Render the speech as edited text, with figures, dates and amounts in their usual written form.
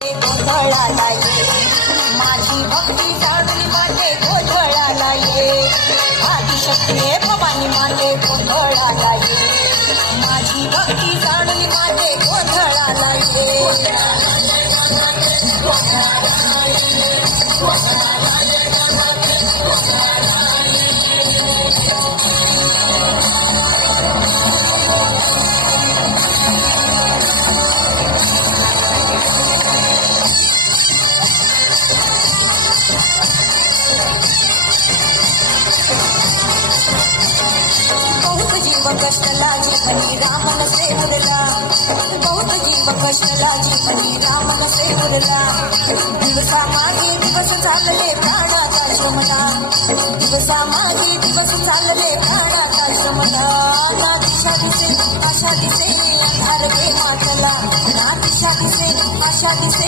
गोंधळाला ये माझी भक्ती जाणून माते गोंधळाला ये आदिशक्ती भवानी माते गोंधळाला ये माझी भक्ती जाणून माते गोंधळाला ये कष्टला जीवनी रामन से उरला बहुत जीव कष्टला जीवनी रामन से उरला दिवसा मागे दिवस चालले प्राणाचा श्रमणा दिवसा मागे दिवस चालले प्राणाचा श्रमणा ना दिशा दिसे आशा दिसे अंधार गे मातला ना दिशा दिसे आशा दिसे